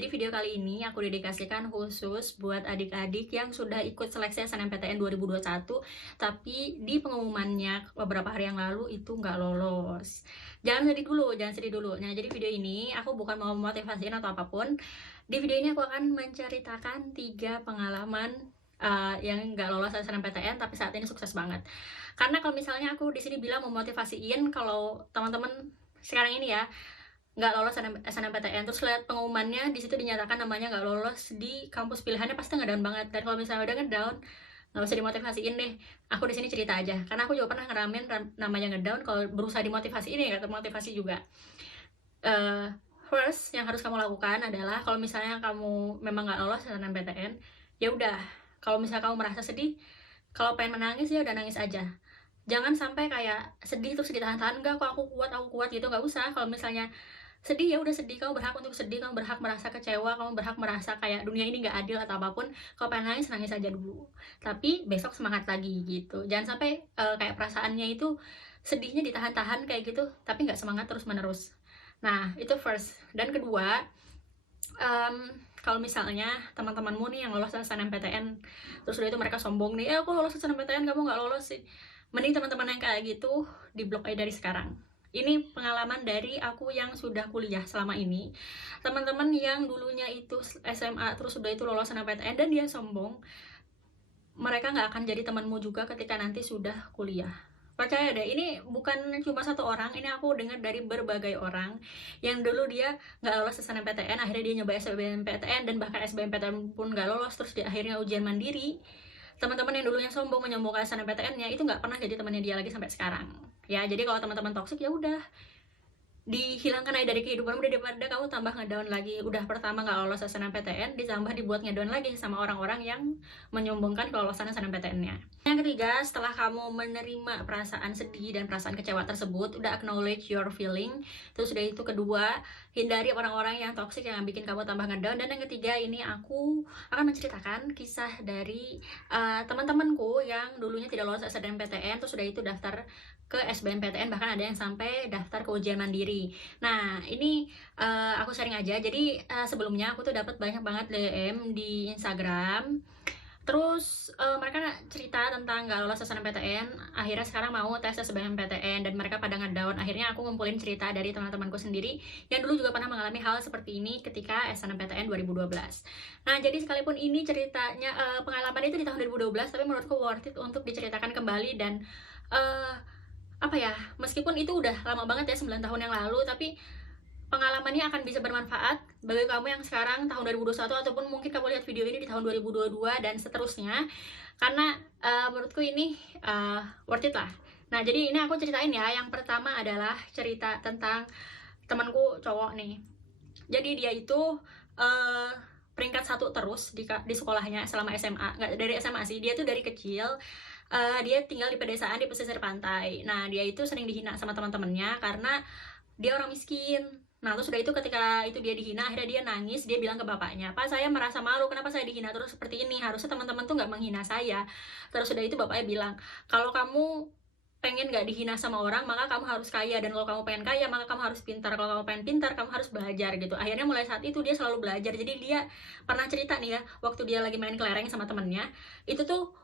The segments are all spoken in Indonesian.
Jadi video kali ini aku dedikasikan khusus buat adik-adik yang sudah ikut seleksi SNMPTN 2021, tapi di pengumumannya beberapa hari yang lalu itu nggak lolos. Jangan sedih dulu. Nah, jadi video ini aku bukan mau memotivasiin atau apapun. Di video ini aku akan menceritakan 3 pengalaman yang nggak lolos SNMPTN tapi saat ini sukses banget. Karena kalau misalnya aku di sini bilang memotivasiin kalau teman-teman sekarang ini ya nggak lolos SNMPTN terus lihat pengumumannya di situ dinyatakan namanya nggak lolos di kampus pilihannya, pasti ngedown banget. Dan kalau misalnya udah ngedown, nggak usah dimotivasiin deh. Aku di sini cerita aja karena aku juga pernah ngeramin namanya ngedown. Kalau berusaha dimotivasi ini nggak termotivasi juga. First yang harus kamu lakukan adalah kalau misalnya kamu memang nggak lolos SNMPTN, ya udah, kalau misalnya kamu merasa sedih, kalau pengen menangis ya udah nangis aja. Jangan sampai kayak sedih terus ditahan-tahan, enggak kok aku kuat gitu, nggak usah. Kalau misalnya sedih ya udah sedih, kamu berhak untuk sedih, kamu berhak merasa kecewa, kamu berhak merasa kayak dunia ini nggak adil atau apapun. Kalau pengen nangis, nangis aja dulu, tapi besok semangat lagi gitu. Jangan sampai kayak perasaannya itu sedihnya ditahan-tahan kayak gitu tapi nggak semangat terus menerus. Nah itu first. Dan kedua, kalau misalnya teman-temanmu nih yang lolos SNMPTN terus udah itu mereka sombong nih, aku lolos SNMPTN kamu nggak lolos sih, mending teman-teman yang kayak gitu diblok aja dari sekarang. Ini pengalaman dari aku yang sudah kuliah selama ini. Teman-teman yang dulunya itu SMA terus udah itu lolos SNMPTN dan dia sombong, mereka nggak akan jadi temanmu juga ketika nanti sudah kuliah. Percaya deh, ini bukan cuma satu orang, ini aku dengar dari berbagai orang yang dulu dia nggak lolos SNMPTN, akhirnya dia nyoba SBMPTN dan bahkan SBMPTN pun nggak lolos, terus dia akhirnya ujian mandiri. Teman-teman yang dulunya sombong menyombongkan SNMPTN-nya itu nggak pernah jadi temannya dia lagi sampai sekarang. Ya, jadi kalau teman-teman toksik ya udah dihilangkan aja dari kehidupanmu daripada kamu tambah ngedown lagi. Udah pertama nggak lolos SNMPTN ditambah dibuat ngedown lagi sama orang-orang yang menyombongkan kelolosan SNMPTN-nya. Yang ketiga, setelah kamu menerima perasaan sedih dan perasaan kecewa tersebut, udah acknowledge your feeling. Terus udah itu kedua, hindari orang-orang yang toksik yang bikin kamu tambah ngedown. Dan yang ketiga, ini aku akan menceritakan kisah dari teman-temanku yang dulunya tidak lolos SNMPTN terus udah itu daftar ke SBMPTN, bahkan ada yang sampai daftar ke ujian mandiri. Nah ini aku sharing aja. Jadi sebelumnya aku tuh dapat banyak banget DM di Instagram. Terus mereka cerita tentang gak lolos SNMPTN, akhirnya sekarang mau tes SBMPTN dan mereka pada ngedown. Akhirnya aku ngumpulin cerita dari teman-temanku sendiri yang dulu juga pernah mengalami hal seperti ini ketika SNMPTN 2012. Nah jadi sekalipun ini ceritanya pengalaman itu di tahun 2012, tapi menurutku worth it untuk diceritakan kembali. Dan apa ya, meskipun itu udah lama banget ya, 9 tahun yang lalu, tapi pengalamannya akan bisa bermanfaat bagi kamu yang sekarang tahun 2021 ataupun mungkin kamu lihat video ini di tahun 2022 dan seterusnya, karena menurutku ini worth it lah. Nah jadi ini aku ceritain ya. Yang pertama adalah cerita tentang temanku cowok nih. Jadi dia itu peringkat 1 terus di sekolahnya selama SMA. Nggak dari SMA sih, dia tuh dari kecil dia tinggal di pedesaan di pesisir pantai. Nah dia itu sering dihina sama teman-temannya karena dia orang miskin. Nah terus udah itu ketika itu dia dihina, akhirnya dia nangis, dia bilang ke bapaknya, "Pak, saya merasa malu, kenapa saya dihina terus seperti ini, harusnya teman-teman tuh nggak menghina saya." Terus udah itu bapaknya bilang, "Kalau kamu pengen nggak dihina sama orang, maka kamu harus kaya, dan kalau kamu pengen kaya, maka kamu harus pintar, kalau kamu pengen pintar, kamu harus belajar," gitu. Akhirnya mulai saat itu dia selalu belajar. Jadi dia pernah cerita nih ya, waktu dia lagi main kelereng sama temennya, itu tuh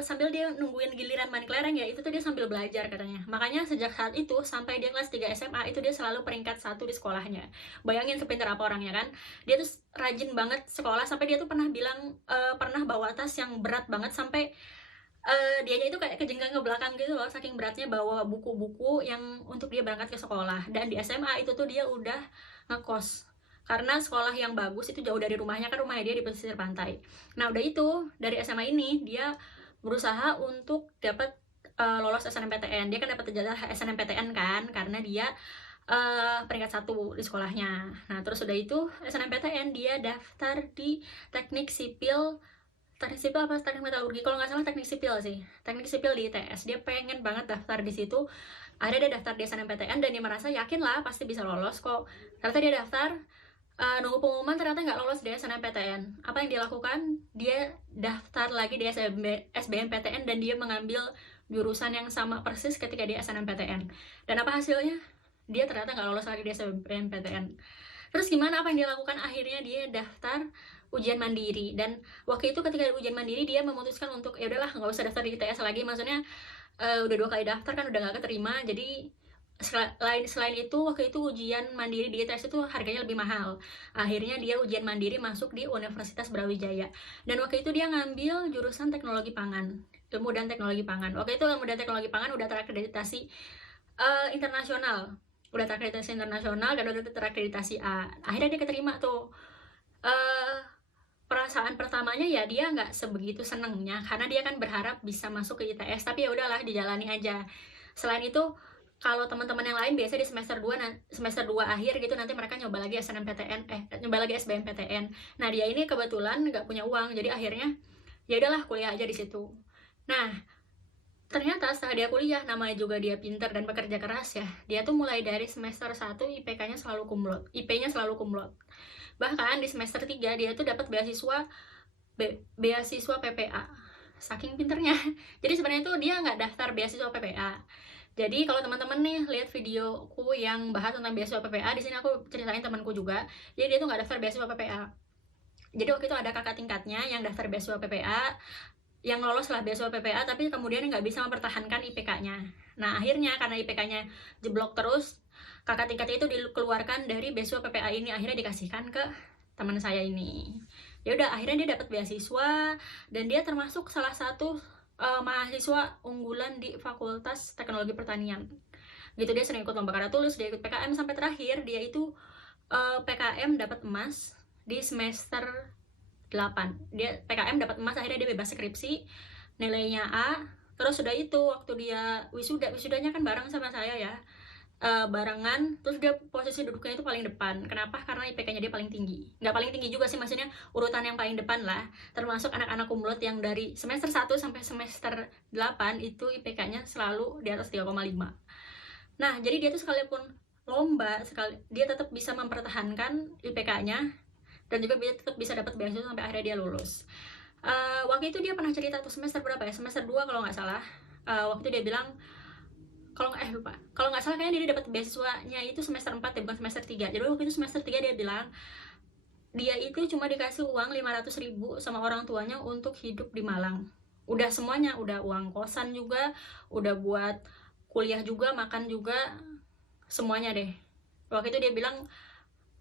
sambil dia nungguin giliran main kelereng ya, itu tuh dia sambil belajar katanya. Makanya sejak saat itu sampai dia kelas 3 SMA itu dia selalu peringkat 1 di sekolahnya. Bayangin sepintar apa orangnya kan. Dia tuh rajin banget sekolah sampai dia tuh pernah bilang pernah bawa tas yang berat banget sampai dianya itu kayak kejengkang ke belakang gitu loh, saking beratnya bawa buku-buku yang untuk dia berangkat ke sekolah. Dan di SMA itu tuh dia udah ngekos karena sekolah yang bagus itu jauh dari rumahnya, kan rumahnya dia di pesisir pantai. Nah udah itu dari SMA ini dia berusaha untuk dapat lolos SNMPTN. Dia kan dapat jatah SNMPTN kan karena dia peringkat 1 di sekolahnya. Nah terus udah itu SNMPTN dia daftar di teknik sipil apa teknik metalurgi, kalau nggak salah teknik sipil sih, teknik sipil di ITS. Dia pengen banget daftar di situ. Akhirnya dia daftar di SNMPTN dan dia merasa yakin lah pasti bisa lolos kok. Ternyata dia daftar, nunggu pengumuman, ternyata nggak lolos di SNMPTN. Apa yang dia lakukan? Dia daftar lagi di SBMPTN dan dia mengambil jurusan yang sama persis ketika di SNMPTN. Dan apa hasilnya? Dia ternyata nggak lolos lagi di SBMPTN. Terus gimana, apa yang dia lakukan? Akhirnya dia daftar ujian mandiri, dan waktu itu ketika ujian mandiri dia memutuskan untuk, ya udahlah nggak usah daftar di ITS lagi, maksudnya udah 2 kali daftar kan udah nggak keterima, jadi selain itu waktu itu ujian mandiri di ITS itu harganya lebih mahal. Akhirnya dia ujian mandiri masuk di Universitas Brawijaya, dan waktu itu dia ngambil jurusan teknologi pangan, ilmu dan teknologi pangan. Waktu itu ilmu dan teknologi pangan udah terakreditasi internasional, dan udah terakreditasi A. Akhirnya dia keterima tuh. Perasaan pertamanya ya dia nggak sebegitu senengnya, karena dia kan berharap bisa masuk ke ITS, tapi ya udahlah dijalani aja. Selain itu, kalau teman-teman yang lain biasa di semester 2 akhir gitu nanti mereka nyoba lagi SNMPTN, nyoba lagi SBMPTN. Nah, dia ini kebetulan nggak punya uang, jadi akhirnya ya udahlah kuliah aja di situ. Nah, ternyata setelah dia kuliah, namanya juga dia pinter dan bekerja keras ya, dia tuh mulai dari semester 1 IP-nya selalu kumlot, IP-nya selalu kumlot. Bahkan di semester 3 dia tuh dapat beasiswa PPA, saking pinternya. Jadi sebenarnya tuh dia nggak daftar beasiswa PPA. Jadi kalau teman-teman nih lihat videoku yang bahas tentang beasiswa PPA, di sini aku ceritain temanku juga. Jadi dia tuh nggak daftar beasiswa PPA. Jadi waktu itu ada kakak tingkatnya yang daftar beasiswa PPA, yang lolos lah beasiswa PPA, tapi kemudian nggak bisa mempertahankan IPK-nya. Nah, akhirnya karena IPK-nya jeblok terus, kakak tingkatnya itu dikeluarkan dari beasiswa PPA ini, akhirnya dikasihkan ke teman saya ini. Ya udah, akhirnya dia dapat beasiswa, dan dia termasuk salah satu mahasiswa unggulan di Fakultas Teknologi Pertanian. Gitu, dia sering ikut lomba karya tulis, dia ikut PKM sampai terakhir dia itu PKM dapat emas di semester 8. Dia PKM dapat emas, akhirnya dia bebas skripsi, nilainya A. Terus sudah itu waktu dia wisudanya kan bareng sama saya ya, barengan. Terus dia posisi duduknya itu paling depan. Kenapa? Karena IPK-nya dia paling tinggi. Nggak paling tinggi juga sih, maksudnya urutan yang paling depan lah. Termasuk anak-anak kumlot yang dari semester 1 sampai semester 8 itu IPK-nya selalu di atas 3,5. Nah, jadi dia tuh sekalipun lomba, dia tetap bisa mempertahankan IPK-nya, dan juga dia tetap bisa dapat beasiswa sampai akhirnya dia lulus. Waktu itu dia pernah cerita tuh semester berapa ya, semester 2 kalau nggak salah. Waktu itu dia bilang, kalau nggak salah kayaknya dia dapat beasiswanya itu semester 4 ya, bukan semester 3. Jadi waktu itu semester 3 dia bilang dia itu cuma dikasih uang 500.000 sama orang tuanya untuk hidup di Malang. Udah semuanya, udah uang kosan juga, udah buat kuliah juga, makan juga, semuanya deh. Waktu itu dia bilang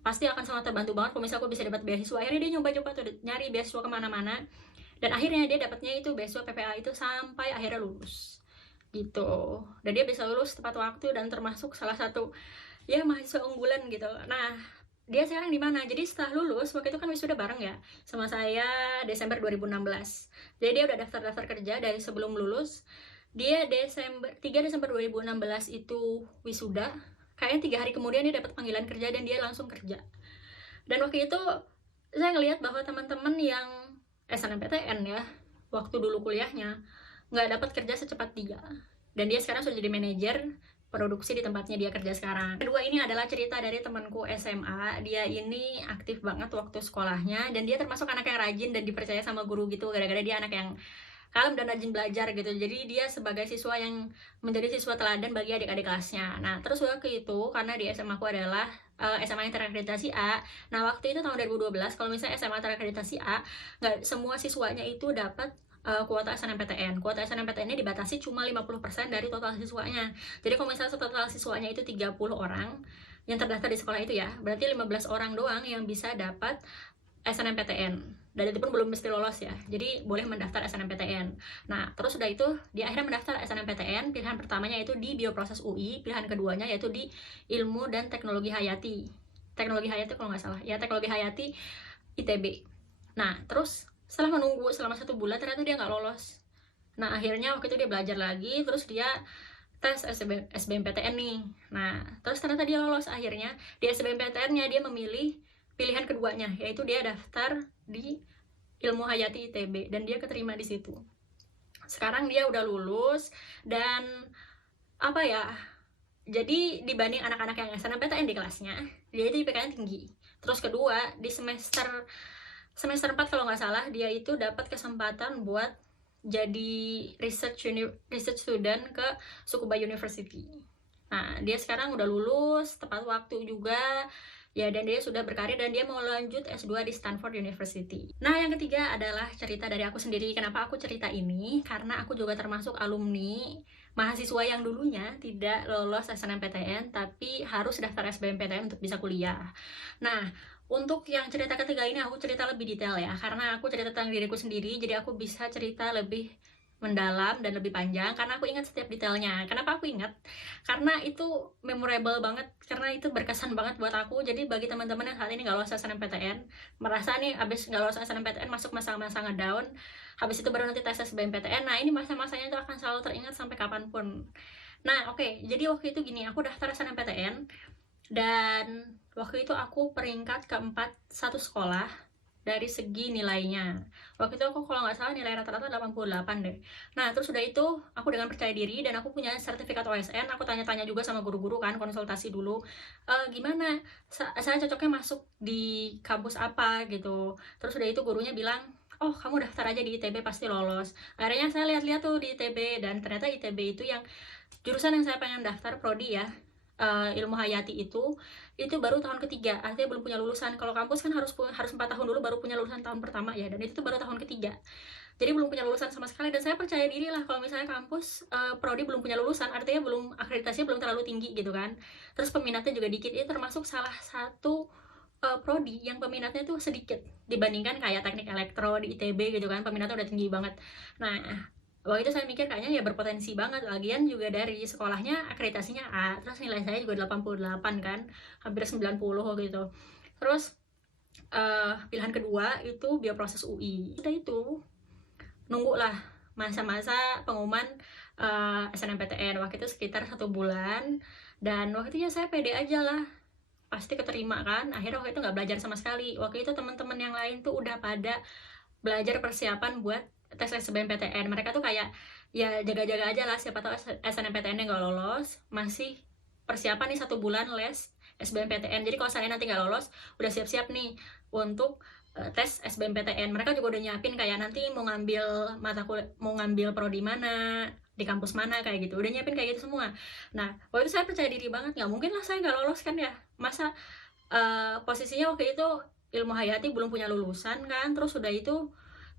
pasti akan sangat terbantu banget kalau misalnya aku bisa dapat beasiswa. Akhirnya dia nyoba-nyoba tuh nyari beasiswa kemana-mana, dan akhirnya dia dapatnya itu beasiswa PPA itu sampai akhirnya lulus gitu. Dan dia bisa lulus tepat waktu dan termasuk salah satu ya mahasiswa unggulan gitu. Nah, dia sekarang di mana? Jadi setelah lulus, waktu itu kan wisuda bareng ya sama saya Desember 2016. Jadi dia udah daftar kerja dari sebelum lulus. Dia 3 Desember 2016 itu wisuda. Kayaknya 3 hari kemudian dia dapat panggilan kerja dan dia langsung kerja. Dan waktu itu saya ngelihat bahwa teman-teman yang SNMPTN ya, waktu dulu kuliahnya nggak dapat kerja secepat dia. Dan dia sekarang sudah jadi manajer produksi di tempatnya dia kerja sekarang. Kedua, ini adalah cerita dari temanku SMA. Dia ini aktif banget waktu sekolahnya, dan dia termasuk anak yang rajin dan dipercaya sama guru gitu, gara-gara dia anak yang kalem dan rajin belajar gitu. Jadi dia sebagai siswa yang menjadi siswa teladan bagi adik-adik kelasnya. Nah, terus waktu itu karena di SMA aku adalah SMA yang terakreditasi A. Nah, waktu itu tahun 2012, kalau misalnya SMA terakreditasi A, nggak semua siswanya itu dapat kuota SNMPTN. Kuota SNMPTN-nya dibatasi cuma 50% dari total siswanya. Jadi kalau misalnya total siswanya itu 30 orang yang terdaftar di sekolah itu ya, berarti 15 orang doang yang bisa dapat SNMPTN. Dan itu pun belum mesti lolos ya. Jadi boleh mendaftar SNMPTN. Nah, terus udah itu dia akhirnya mendaftar SNMPTN. Pilihan pertamanya yaitu di Bioproses UI, pilihan keduanya yaitu di Ilmu dan Teknologi Hayati. Teknologi Hayati kalau nggak salah. Ya, Teknologi Hayati ITB. Nah, terus setelah menunggu selama 1 bulan ternyata dia nggak lolos. Nah, akhirnya waktu itu dia belajar lagi, terus dia tes SBMPTN nih. Nah, terus ternyata dia lolos. Akhirnya di SBMPTN-nya dia memilih pilihan keduanya, yaitu dia daftar di Ilmu Hayati ITB, dan dia keterima di situ. Sekarang dia udah lulus, dan apa ya, jadi dibanding anak-anak yang SNMPTN di kelasnya, dia itu IPK-nya tinggi. Terus kedua, di semester 4 kalau nggak salah, dia itu dapat kesempatan buat jadi research student ke Tsukuba University. Nah, dia sekarang udah lulus tepat waktu juga. ya, dan dia sudah berkarir dan dia mau lanjut S2 di Stanford University. Nah, yang ketiga adalah cerita dari aku sendiri. Kenapa aku cerita ini? Karena aku juga termasuk alumni mahasiswa yang dulunya tidak lolos SNMPTN tapi harus daftar SBMPTN untuk bisa kuliah. Nah, untuk yang cerita ketiga ini aku cerita lebih detail ya, karena aku cerita tentang diriku sendiri, jadi aku bisa cerita lebih mendalam dan lebih panjang karena aku ingat setiap detailnya. Kenapa aku ingat? Karena itu memorable banget, karena itu berkesan banget buat aku. Jadi bagi teman-teman yang saat ini nggak lolos SNMPTN, merasa nih abis nggak lolos SNMPTN masuk masa-masa ngedown, habis itu baru nanti tes SBMPTN, nah ini masa-masanya itu akan selalu teringat sampai kapanpun. Nah, oke, jadi waktu itu gini, aku daftar SNMPTN dan waktu itu aku peringkat keempat satu sekolah dari segi nilainya. Waktu itu aku kalau nggak salah nilai rata-rata 88 deh. Nah, terus udah itu aku dengan percaya diri dan aku punya sertifikat OSN. Aku tanya-tanya juga sama guru-guru kan, konsultasi dulu. Gimana? Saya cocoknya masuk di kampus apa gitu. Terus udah itu gurunya bilang, oh kamu daftar aja di ITB pasti lolos. Akhirnya saya lihat-lihat tuh di ITB dan ternyata ITB itu yang jurusan yang saya pengen daftar prodi ya. Ilmu hayati itu baru tahun ketiga, artinya belum punya lulusan. Kalau kampus kan harus 4 tahun dulu baru punya lulusan tahun pertama ya, dan itu tuh baru tahun ketiga, jadi belum punya lulusan sama sekali. Dan saya percaya diri lah kalau misalnya kampus prodi belum punya lulusan, artinya belum, akreditasinya belum terlalu tinggi gitu kan, terus peminatnya juga dikit. Itu termasuk salah satu prodi yang peminatnya tuh sedikit dibandingkan kayak teknik elektro di ITB gitu kan, peminatnya udah tinggi banget. Nah, waktu itu saya mikir kayaknya ya berpotensi banget, lagian juga dari sekolahnya akreditasinya A, terus nilai saya juga 88 kan, hampir 90 gitu. Terus pilihan kedua itu bioproses UI. Udah itu nunggu lah masa-masa pengumuman SNMPTN. Waktu itu sekitar 1 bulan, dan waktu itu ya saya pede aja lah, pasti keterima kan. Akhirnya waktu itu nggak belajar sama sekali. Waktu itu teman-teman yang lain tuh udah pada belajar persiapan buat tes SBMPTN. Mereka tuh kayak ya jaga-jaga aja lah, siapa tahu SNMPTN-nya nggak lolos, masih persiapan nih 1 bulan les SBMPTN. Jadi kalau saya nanti nggak lolos, udah siap-siap nih untuk tes SBMPTN. Mereka juga udah nyiapin kayak nanti mau ngambil mata kuliah, mau ngambil prodi mana, di kampus mana, kayak gitu. Udah nyiapin kayak gitu semua. Nah, waktu itu saya percaya diri banget, nggak mungkin lah saya nggak lolos kan ya. Masa posisinya waktu itu ilmu hayati belum punya lulusan kan, terus udah itu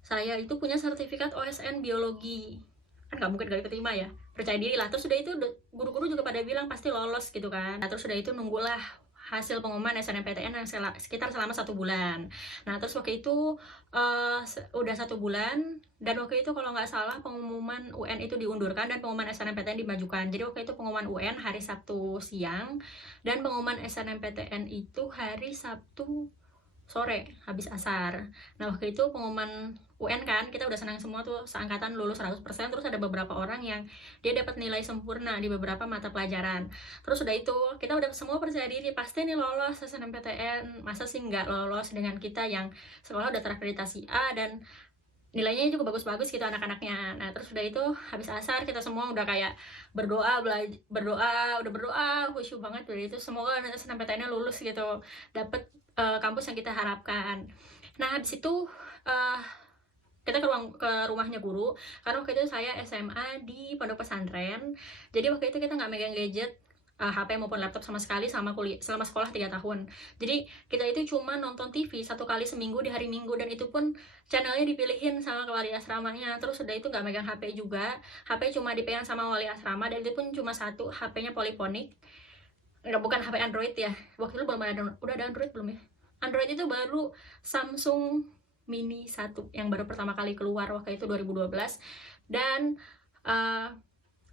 saya itu punya sertifikat OSN biologi, kan nggak mungkin gak diterima ya. Percaya diri lah. Terus udah itu guru-guru juga pada bilang pasti lolos gitu kan. Nah, terus udah itu nunggulah hasil pengumuman SNMPTN yang sekitar selama 1 bulan. Nah, terus waktu itu udah 1 bulan, dan waktu itu kalau nggak salah pengumuman UN itu diundurkan dan pengumuman SNMPTN dimajukan. Jadi waktu itu pengumuman UN hari Sabtu siang dan pengumuman SNMPTN itu hari Sabtu sore habis asar. Nah, waktu itu pengumuman UN kan, kita udah senang semua tuh, seangkatan lulus 100%. Terus ada beberapa orang yang dia dapat nilai sempurna di beberapa mata pelajaran. Terus udah itu kita udah semua percaya diri pasti nih lolos SNMPTN. Masa sih nggak lolos dengan kita yang sekolah udah terakreditasi A dan nilainya juga bagus-bagus gitu anak-anaknya. Nah, terus udah itu habis asar kita semua udah kayak berdoa, udah berdoa khusyuk banget. Udah itu semoga SNMPTN-nya lulus gitu, dapet kampus yang kita harapkan. Nah, habis itu kita ke rumahnya guru, karena waktu itu saya SMA di pondok pesantren. Jadi waktu itu kita nggak megang gadget, HP maupun laptop sama sekali selama sekolah 3 tahun. Jadi kita itu cuma nonton TV 1 kali seminggu di hari Minggu, dan itu pun channelnya dipilihin sama wali asramanya. Terus udah itu nggak megang HP juga, HP cuma dipegang sama wali asrama, dan itu pun cuma satu, HP-nya Polyphonic. Nggak, bukan HP Android ya, waktu itu belum ada. Udah ada Android belum ya? Android itu baru Samsung Mini 1 yang baru pertama kali keluar waktu itu 2012. Dan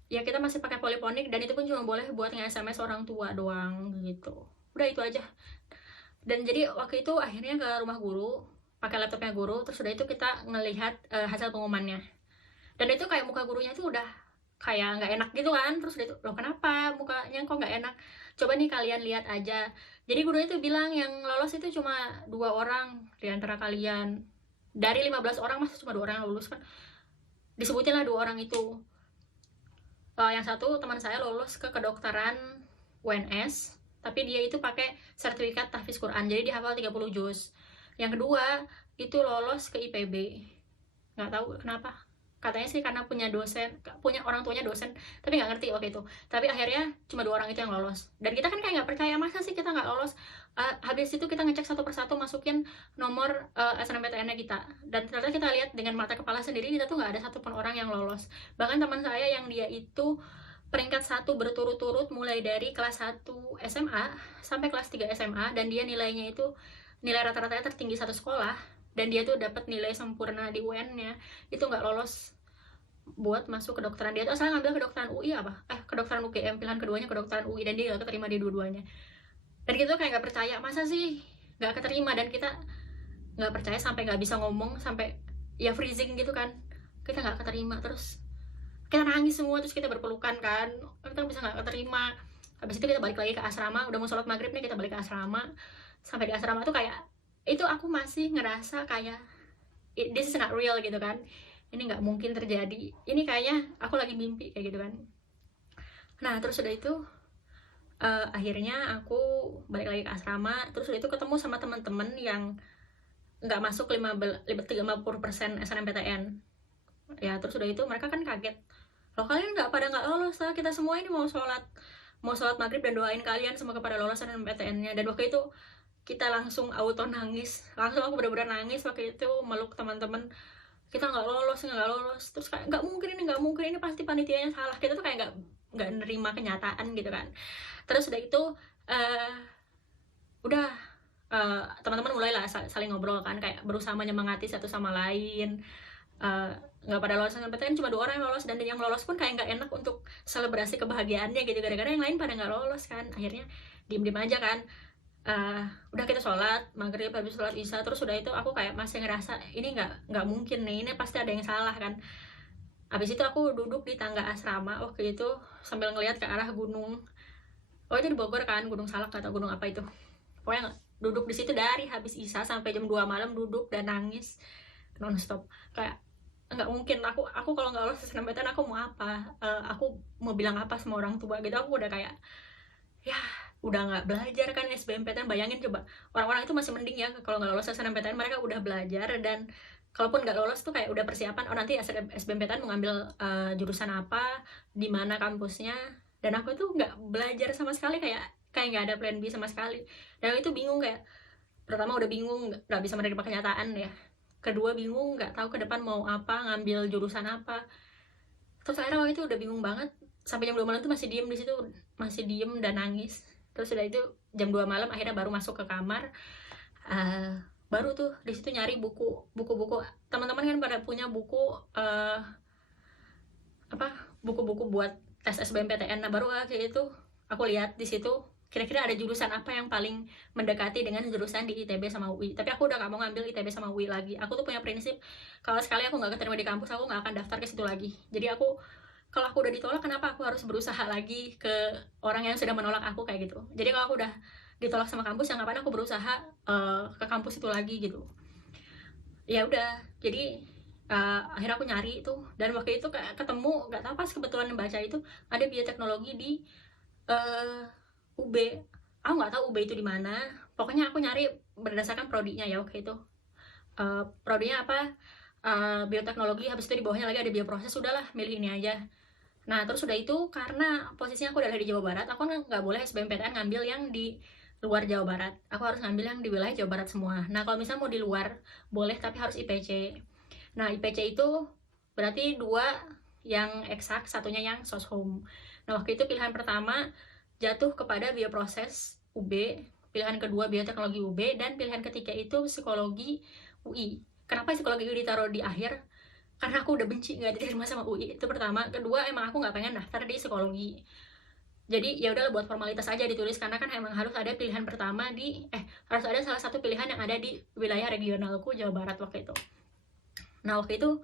ya kita masih pakai Polyphonic, dan itu pun cuma boleh buat nge-SMS orang tua doang gitu. Udah itu aja. Dan jadi waktu itu akhirnya ke rumah guru pakai laptopnya guru. Terus udah itu kita ngelihat hasil pengumumannya, dan itu kayak muka gurunya itu udah kayak nggak enak gitu kan. Terus udah itu, loh kenapa mukanya kok nggak enak, coba nih kalian lihat aja. Jadi gurunya itu bilang yang lolos itu cuma 2 orang di antara kalian. Dari 15 orang masa cuma 2 orang yang lulus kan. Disebutin lah 2 orang itu. Yang satu teman saya lolos ke kedokteran UNS, tapi dia itu pakai sertifikat tahfiz Quran, jadi dia hafal 30 juz. Yang kedua itu lolos ke IPB, nggak tahu kenapa, katanya sih karena punya orang tuanya dosen, tapi nggak ngerti waktu itu. Tapi akhirnya cuma 2 orang itu yang lolos. Dan kita kan kayak nggak percaya, masa sih kita nggak lolos? Habis itu kita ngecek satu persatu, masukin nomor SNMPTN-nya kita. Dan ternyata kita lihat dengan mata kepala sendiri, kita tuh nggak ada satupun orang yang lolos. Bahkan teman saya yang dia itu peringkat 1 berturut-turut mulai dari kelas 1 SMA sampai kelas 3 SMA, dan dia nilainya itu nilai rata-ratanya tertinggi satu sekolah, dan dia tuh dapat nilai sempurna di UN-nya, itu nggak lolos buat masuk kedokteran. Dia tuh asal ngambil kedokteran UI kedokteran UGM, pilihan keduanya kedokteran UI, dan dia nggak keterima di dua-duanya. Dan kita tuh kayak nggak percaya, masa sih nggak keterima? Dan kita nggak percaya sampai nggak bisa ngomong, sampai ya freezing gitu kan, kita nggak keterima. Terus kita nangis semua, terus kita berpelukan kan, kita bisa nggak keterima. Habis itu kita balik lagi ke asrama, udah mau sholat maghrib nih, kita balik ke asrama. Sampai di asrama tuh kayak, itu aku masih ngerasa kayak this is not real gitu kan, ini nggak mungkin terjadi, ini kayaknya aku lagi mimpi kayak gitu kan. Nah terus udah itu akhirnya aku balik lagi ke asrama. Terus udah itu ketemu sama teman-teman yang nggak masuk 30% SNMPTN ya. Terus udah itu mereka kan kaget, loh kalian nggak lolos lah, kita semua ini mau sholat maghrib dan doain kalian semoga pada lolos SNMPTN-nya. Dan waktu itu kita langsung auto nangis, langsung aku benar-benar nangis waktu itu, meluk teman-teman, kita nggak lolos. Terus kayak nggak mungkin, ini pasti panitianya salah. Kita tuh kayak nggak nerima kenyataan gitu kan. Terus udah itu teman-teman mulailah saling ngobrol kan, kayak berusaha menyemangati satu sama lain. Nggak pada lolos SNMPTN, cuma 2 orang yang lolos, dan yang lolos pun kayak nggak enak untuk selebrasi kebahagiaannya gitu, gara-gara yang lain pada nggak lolos kan. Akhirnya diem aja kan. Udah kita sholat maghrib, habis sholat isya, terus udah itu aku kayak masih ngerasa ini nggak mungkin nih, ini pasti ada yang salah kan. Habis itu aku duduk di tangga asrama waktu itu sambil ngelihat ke arah gunung. Oh itu di Bogor kan, Gunung Salak atau gunung apa itu, pokoknya duduk di situ dari habis isya sampai jam 2 malam, duduk dan nangis nonstop. Kayak nggak mungkin, aku kalau nggak lolos SNMPTN aku mau apa, aku mau bilang apa sama orang tua gitu. Aku udah kayak ya udah nggak belajar kan SBMPTN. Bayangin coba, orang-orang itu masih mending ya kalau nggak lolos SNMPTN, mereka udah belajar, dan kalaupun nggak lolos tuh kayak udah persiapan, oh nanti SBMPTN mau ngambil jurusan apa, di mana kampusnya. Dan aku tuh nggak belajar sama sekali, kayak nggak ada plan B sama sekali. Dan itu bingung, kayak pertama udah bingung nggak bisa menerima kenyataan ya, kedua bingung nggak tahu ke depan mau apa, ngambil jurusan apa. Terus akhirnya waktu itu udah bingung banget, sampai jam 2 malam tuh masih diem di situ, masih diem dan nangis. Terus udah itu jam 2 malam akhirnya baru masuk ke kamar. Baru tuh di situ nyari buku. Teman-teman kan pada punya buku buku-buku buat tes SBMPTN. Nah baru kayak itu aku lihat di situ kira-kira ada jurusan apa yang paling mendekati dengan jurusan di ITB sama UI. Tapi aku udah gak mau ngambil ITB sama UI lagi. Aku tuh punya prinsip, kalau sekali aku nggak keterima di kampus, aku nggak akan daftar ke situ lagi. Jadi kalau aku udah ditolak, kenapa aku harus berusaha lagi ke orang yang sudah menolak aku kayak gitu. Jadi kalau aku udah ditolak sama kampus, yang ngapain aku berusaha ke kampus itu lagi gitu. Ya udah, jadi akhirnya aku nyari itu, dan waktu itu ketemu, nggak tahu pas kebetulan baca itu ada bioteknologi di UB. Aku nggak tahu UB itu di mana. Pokoknya aku nyari berdasarkan prodinya ya waktu itu. Prodinya apa? Bioteknologi. Habis itu di bawahnya lagi ada bioproses. Udahlah, milih ini aja. Nah terus udah itu, karena posisinya aku udah di Jawa Barat, aku nggak boleh SBMPTN ngambil yang di luar Jawa Barat. Aku harus ngambil yang di wilayah Jawa Barat semua. Nah kalau misalnya mau di luar boleh, tapi harus IPC. Nah IPC itu berarti 2 yang eksak, satunya yang soshum. Nah waktu itu pilihan pertama jatuh kepada bioproses UB, pilihan kedua bioteknologi UB, dan pilihan ketiga itu psikologi UI. Kenapa psikologi UI ditaruh di akhir? Karena aku udah benci nggak diterima sama UI, itu pertama. Kedua, emang aku nggak pengen daftar di psikologi. Jadi ya udah buat formalitas aja ditulis, karena kan emang harus ada pilihan pertama harus ada salah satu pilihan yang ada di wilayah regionalku Jawa Barat waktu itu. Nah waktu itu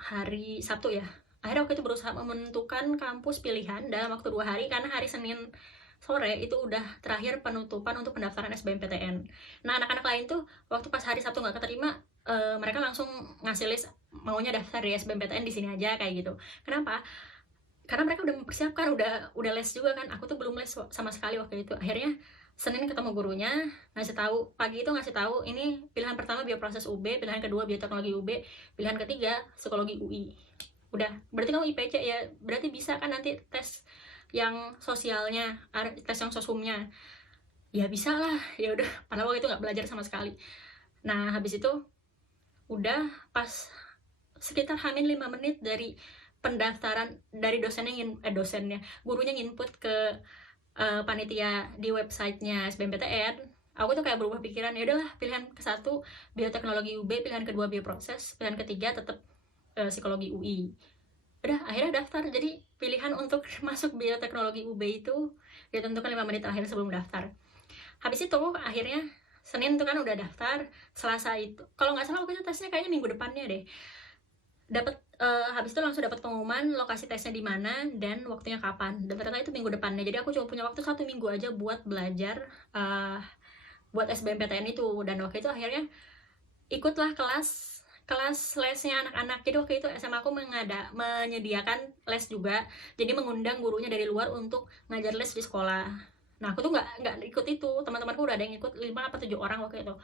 hari Sabtu ya, akhirnya waktu itu berusaha menentukan kampus pilihan dalam waktu 2 hari, karena hari Senin sore itu udah terakhir penutupan untuk pendaftaran SBMPTN. Nah anak-anak lain tuh waktu pas hari Sabtu nggak keterima, mereka langsung ngasih list maunya daftar di SBMPTN di sini aja kayak gitu. Kenapa? Karena mereka udah mempersiapkan, udah les juga kan. Aku tuh belum les sama sekali waktu itu. Akhirnya Senin ketemu gurunya, ngasih tahu, pagi itu ngasih tahu ini pilihan pertama bioproses UB, pilihan kedua bioteknologi UB, pilihan ketiga psikologi UI. Udah, berarti kamu IPC ya, berarti bisa kan nanti tes yang sosialnya, tes yang sosumnya. Ya bisa lah, ya udah, padahal waktu itu nggak belajar sama sekali. Nah, habis itu udah pas sekitar hamin 5 menit dari pendaftaran, dari dosennya, gurunya nginput ke panitia di websitenya SBMPTN, aku tuh kayak berubah pikiran, ya udahlah, pilihan ke-1 bioteknologi UB, pilihan kedua bioproses, pilihan ketiga tetap psikologi UI. Udah, akhirnya daftar. Jadi pilihan untuk masuk bioteknologi UB itu ditentukan 5 menit terakhir sebelum daftar. Habis itu akhirnya Senin tuh kan udah daftar, Selasa itu kalau nggak salah waktu itu tesnya kayaknya minggu depannya deh, dapat habis itu langsung dapat pengumuman lokasi tesnya di mana dan waktunya kapan, dan ternyata itu minggu depannya. Jadi aku cuma punya waktu 1 minggu aja buat belajar buat SBMPTN itu. Dan waktu itu akhirnya ikutlah kelas lesnya anak-anak. Jadi waktu itu SMA aku menyediakan les juga, jadi mengundang gurunya dari luar untuk ngajar les di sekolah. Nah, aku tuh nggak ikut itu, teman-temanku udah ada yang ikut 5 atau 7 orang waktu itu.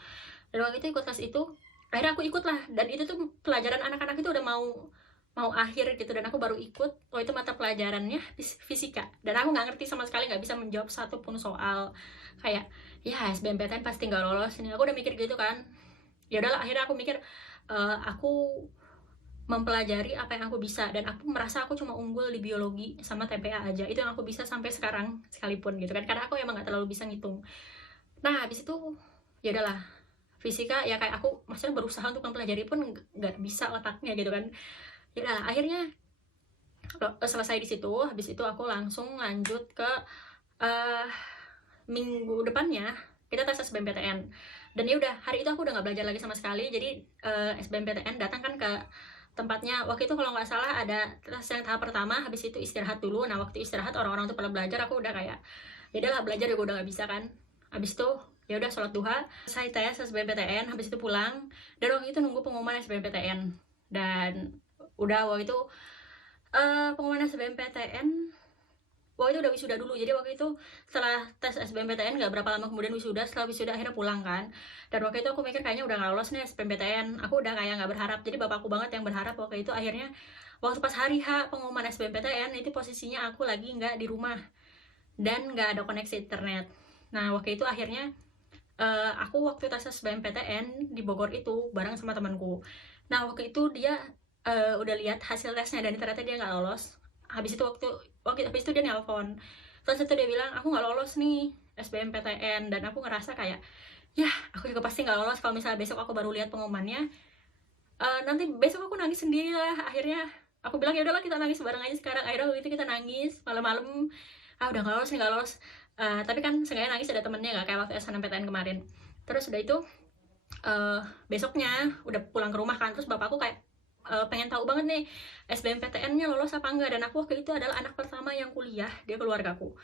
Dan waktu itu ikut kelas itu, akhirnya aku ikut lah. Dan itu tuh pelajaran anak-anak itu udah mau akhir gitu, dan aku baru ikut. Oh, itu mata pelajarannya fisika, dan aku nggak ngerti sama sekali, nggak bisa menjawab satu pun soal. Kayak ya SBMPTN pasti nggak lolos ini, aku udah mikir gitu kan. Ya udahlah, akhirnya aku mikir aku mempelajari apa yang aku bisa, dan aku merasa aku cuma unggul di biologi sama TPA aja, itu yang aku bisa sampai sekarang sekalipun gitu kan, karena aku emang nggak terlalu bisa ngitung. Nah, habis itu ya udahlah, fisika ya kayak aku maksudnya berusaha untuk mempelajari pun nggak bisa otaknya gitu kan. Ya udah, akhirnya selesai di situ. Habis itu aku langsung lanjut ke minggu depannya kita tes SBMPTN. Dan ya udah, hari itu aku udah nggak belajar lagi sama sekali. Jadi SBMPTN datang kan ke tempatnya. Waktu itu kalau nggak salah ada tes yang tahap pertama, habis itu istirahat dulu. Nah, waktu istirahat orang-orang tuh pada belajar, aku udah kayak ya udahlah, belajar juga udah nggak bisa kan. Habis itu ya udah, sholat duha, saya tes SBMPTN, habis itu pulang. Dan waktu itu nunggu pengumuman SBMPTN. Dan udah, waktu itu pengumuman SBMPTN waktu itu udah wisuda dulu. Jadi waktu itu setelah tes SBMPTN nggak berapa lama kemudian wisuda. Setelah wisuda akhirnya pulang kan. Dan waktu itu aku mikir kayaknya udah nggak lolos nih SBMPTN. Aku udah kayak nggak berharap. Jadi bapakku banget yang berharap waktu itu. Akhirnya waktu pas hari H pengumuman SBMPTN itu posisinya aku lagi nggak di rumah dan nggak ada koneksi internet. Nah, waktu itu akhirnya aku waktu tes SBMPTN di Bogor itu bareng sama temanku. Nah, waktu itu dia udah lihat hasil tesnya dan ternyata dia nggak lolos. Habis itu dia nelpon, terus itu dia bilang aku nggak lolos nih SBMPTN. Dan aku ngerasa kayak ya, aku juga pasti nggak lolos kalau misalnya besok aku baru lihat pengumumannya. Nanti besok aku nangis sendiri lah. Akhirnya aku bilang ya udahlah, kita nangis bareng aja sekarang. Akhirnya waktu itu kita nangis malam-malam, udah nggak lolos nih, nggak lolos. Tapi kan seenggaknya nangis ada temennya, nggak kayak waktu SNMPTN kemarin. Terus udah itu besoknya udah pulang ke rumah kan, terus bapakku kayak pengen tahu banget nih SBMPTN-nya lolos apa enggak. Dan aku waktu itu adalah anak pertama yang kuliah di keluargaku.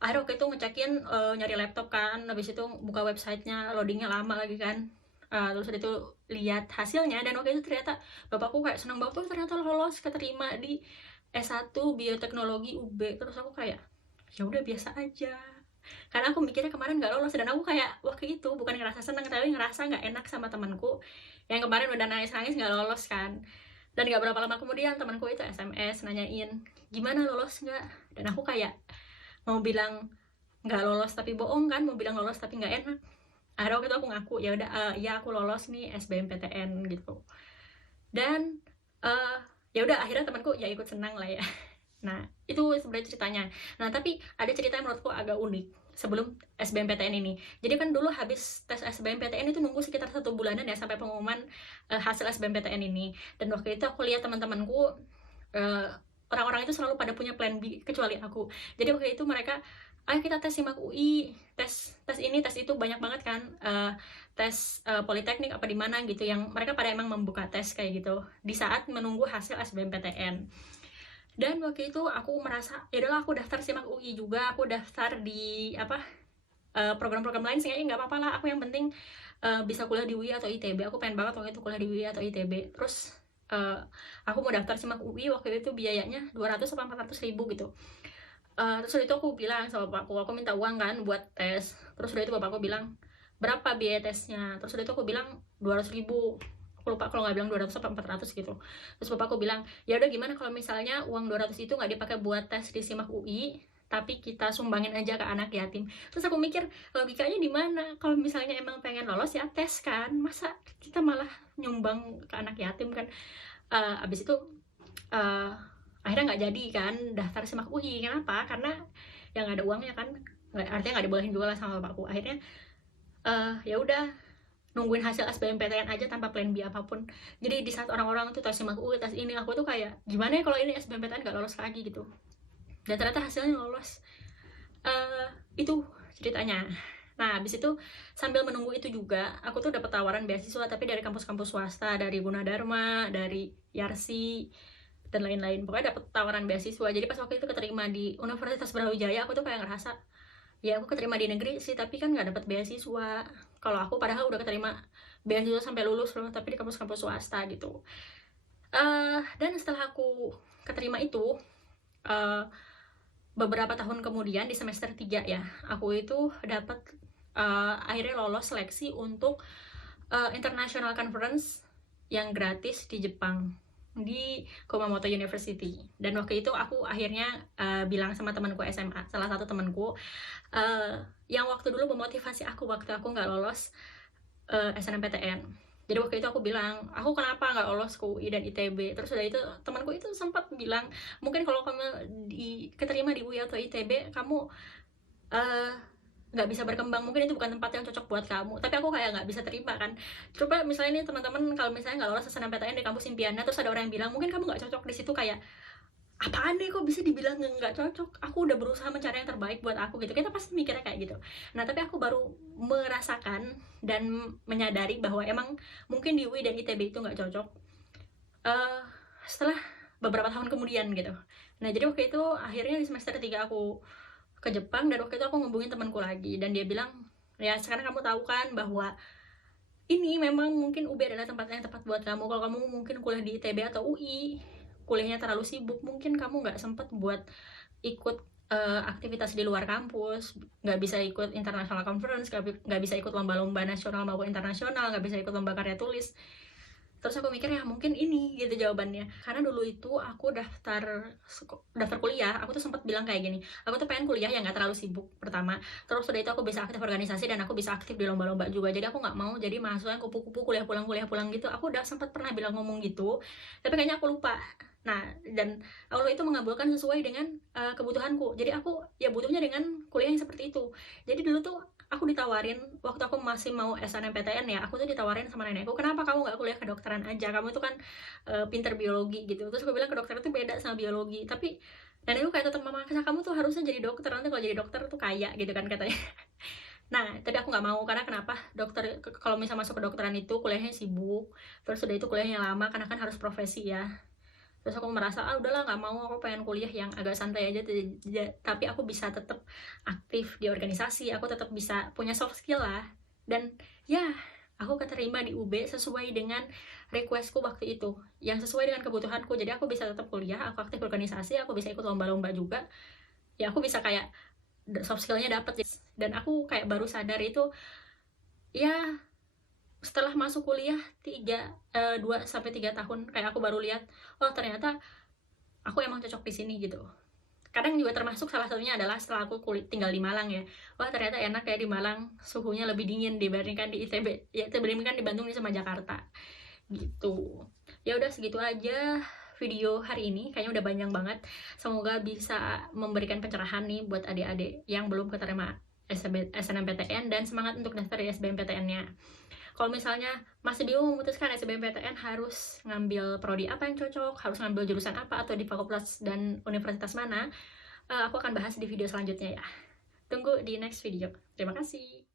Akhirnya waktu itu ngecekin, nyari laptop kan, habis itu buka websitenya, loadingnya lama lagi kan. Terus itu lihat hasilnya, dan waktu itu ternyata bapakku kayak seneng banget tuh, ternyata lolos keterima di S1 bioteknologi UB. Terus aku kayak ya udah, biasa aja, karena aku mikirnya kemarin nggak lolos. Dan aku kayak waktu itu bukan ngerasa seneng, tapi ngerasa nggak enak sama temanku yang kemarin udah nangis-nangis nggak lolos kan. Dan nggak berapa lama kemudian temanku itu SMS nanyain gimana, lolos nggak. Dan aku kayak mau bilang nggak lolos tapi bohong kan, mau bilang lolos tapi nggak enak. Akhirnya waktu itu aku ngaku ya udah, ya aku lolos nih SBMPTN gitu. Dan ya udah, akhirnya temanku ya ikut senang lah ya. Nah, itu sebenarnya ceritanya. Nah, tapi ada cerita yang menurutku agak unik sebelum SBMPTN ini. Jadi kan dulu habis tes SBMPTN itu nunggu sekitar 1 bulanan ya sampai pengumuman hasil SBMPTN ini. Dan waktu itu aku lihat teman-temanku, orang-orang itu selalu pada punya plan B kecuali aku. Jadi waktu itu mereka, ayo kita tes SIMAK UI, tes ini, tes itu, banyak banget kan, tes politeknik apa di mana gitu, yang mereka pada emang membuka tes kayak gitu di saat menunggu hasil SBMPTN. Dan waktu itu aku merasa ya udahlah, aku daftar SIMAK UI juga, aku daftar di program-program lain sih, nggak apa-apa lah, aku yang penting bisa kuliah di UI atau ITB. Aku pengen banget waktu itu kuliah di UI atau ITB. Terus aku mau daftar SIMAK UI, waktu itu biayanya 200 atau 400 ribu gitu. Terus udah itu aku bilang sama bapakku, aku minta uang kan buat tes. Terus udah itu bapakku bilang, berapa biaya tesnya? Terus udah itu aku bilang 200.000. Aku lupa kalau nggak bilang 200 atau 400 gitu. Terus bapakku bilang, ya udah gimana kalau misalnya uang 200 itu nggak dipakai buat tes di SIMAK UI, tapi kita sumbangin aja ke anak yatim. Terus aku mikir, logikanya di mana? Kalau misalnya emang pengen lolos ya tes kan, masa kita malah nyumbang ke anak yatim kan? Abis itu uh, akhirnya nggak jadi kan daftar SIMAK UI. Kenapa? Karena yang nggak ada uangnya kan, artinya nggak dibolehin juga lah sama bapakku. Akhirnya ya udah nungguin hasil SBMPTN aja tanpa plan B apapun. Jadi di saat orang-orang tuh tes SIMAK UI, tes ini, aku tuh kayak gimana ya kalau ini SBMPTN nggak lolos lagi gitu. Dan ternyata hasilnya lolos. Itu ceritanya. Nah, habis itu sambil menunggu itu juga, aku tuh dapat tawaran beasiswa tapi dari kampus-kampus swasta, dari Gunadarma, dari Yarsi, dan lain-lain. Pokoknya dapat tawaran beasiswa. Jadi pas waktu itu keterima di Universitas Brawijaya, aku tuh kayak ngerasa, ya aku keterima di negeri sih, tapi kan nggak dapat beasiswa. Kalau aku padahal udah keterima beasiswa sampai lulus loh, tapi di kampus-kampus swasta gitu. Dan setelah aku keterima itu, beberapa tahun kemudian di semester 3 ya, aku itu dapat akhirnya lolos seleksi untuk international conference yang gratis di Jepang, di Kumamoto University. Dan waktu itu aku akhirnya bilang sama temanku SMA, salah satu temanku yang waktu dulu memotivasi aku waktu aku nggak lolos SNMPTN. Jadi waktu itu aku bilang, aku kenapa nggak lolos ke UI dan ITB. Terus udah itu temanku itu sempat bilang, mungkin kalau kamu keterima di UI atau ITB, kamu nggak bisa berkembang, mungkin itu bukan tempat yang cocok buat kamu. Tapi aku kayak nggak bisa terima kan. Coba misalnya nih teman-teman, kalau misalnya nggak lolos SNMPTN di kampus impiannya, terus ada orang yang bilang mungkin kamu nggak cocok di situ, kayak apaan deh kok bisa dibilang nggak cocok, aku udah berusaha mencari yang terbaik buat aku gitu. Kita pasti mikirnya kayak gitu. Nah tapi aku baru merasakan dan menyadari bahwa emang mungkin di UI dan ITB itu nggak cocok setelah beberapa tahun kemudian gitu. Nah jadi waktu itu akhirnya di semester 3 aku ke Jepang, dan waktu itu aku ngubungin temanku lagi, dan dia bilang, ya sekarang kamu tahu kan bahwa ini memang mungkin UB adalah tempat yang tepat buat kamu. Kalau kamu mungkin kuliah di ITB atau UI, kuliahnya terlalu sibuk, mungkin kamu nggak sempet buat ikut aktivitas di luar kampus, nggak bisa ikut international conference, nggak bisa ikut lomba-lomba nasional maupun internasional, nggak bisa ikut lomba karya tulis. Terus aku mikir ya mungkin ini gitu jawabannya. Karena dulu itu aku daftar kuliah, aku tuh sempat bilang kayak gini, aku tuh pengen kuliah yang nggak terlalu sibuk pertama. Terus udah itu aku bisa aktif organisasi dan aku bisa aktif di lomba-lomba juga. Jadi aku nggak mau jadi mahasiswa yang kupu-kupu kuliah pulang gitu. Aku udah sempat pernah bilang ngomong gitu, tapi kayaknya aku lupa. Nah, dan Allah itu mengabulkan sesuai dengan kebutuhanku. Jadi aku ya butuhnya dengan kuliah yang seperti itu. Jadi dulu tuh aku ditawarin, waktu aku masih mau SNMPTN ya, aku tuh ditawarin sama nenekku, kenapa kamu nggak kuliah kedokteran aja, kamu tuh kan pinter biologi gitu. Terus aku bilang kedokteran itu beda sama biologi, tapi nenekku kayak tetap memaksa, kamu tuh harusnya jadi dokter, nanti kalau jadi dokter tuh kaya gitu kan katanya. Nah tapi aku nggak mau, karena kenapa, dokter kalau misalnya masuk kedokteran itu kuliahnya sibuk, terus udah itu kuliahnya lama karena kan harus profesi ya. Terus aku merasa udahlah nggak mau, aku pengen kuliah yang agak santai aja, tapi aku bisa tetap aktif di organisasi, aku tetap bisa punya soft skill lah. Dan ya aku keterima di UB sesuai dengan requestku waktu itu, yang sesuai dengan kebutuhanku. Jadi aku bisa tetap kuliah, aku aktif organisasi, aku bisa ikut lomba-lomba juga, ya aku bisa kayak soft skillnya dapet. Dan aku kayak baru sadar itu ya setelah masuk kuliah 2-3 tahun, kayak aku baru lihat, oh ternyata aku emang cocok di sini gitu. Kadang juga termasuk salah satunya adalah setelah aku tinggal di Malang ya, wah ternyata enak ya di Malang, suhunya lebih dingin dibandingkan di ITB ya, dibandingkan di Bandung sama Jakarta gitu. Ya udah segitu aja video hari ini, kayaknya udah panjang banget. Semoga bisa memberikan pencerahan nih buat adik-adik yang belum keterima SNMPTN, dan semangat untuk daftar di SBMPTN-nya. Kalau misalnya masih bingung memutuskan SBMPTN harus ngambil prodi apa yang cocok, harus ngambil jurusan apa, atau di fakultas dan universitas mana, aku akan bahas di video selanjutnya ya. Tunggu di next video. Terima kasih.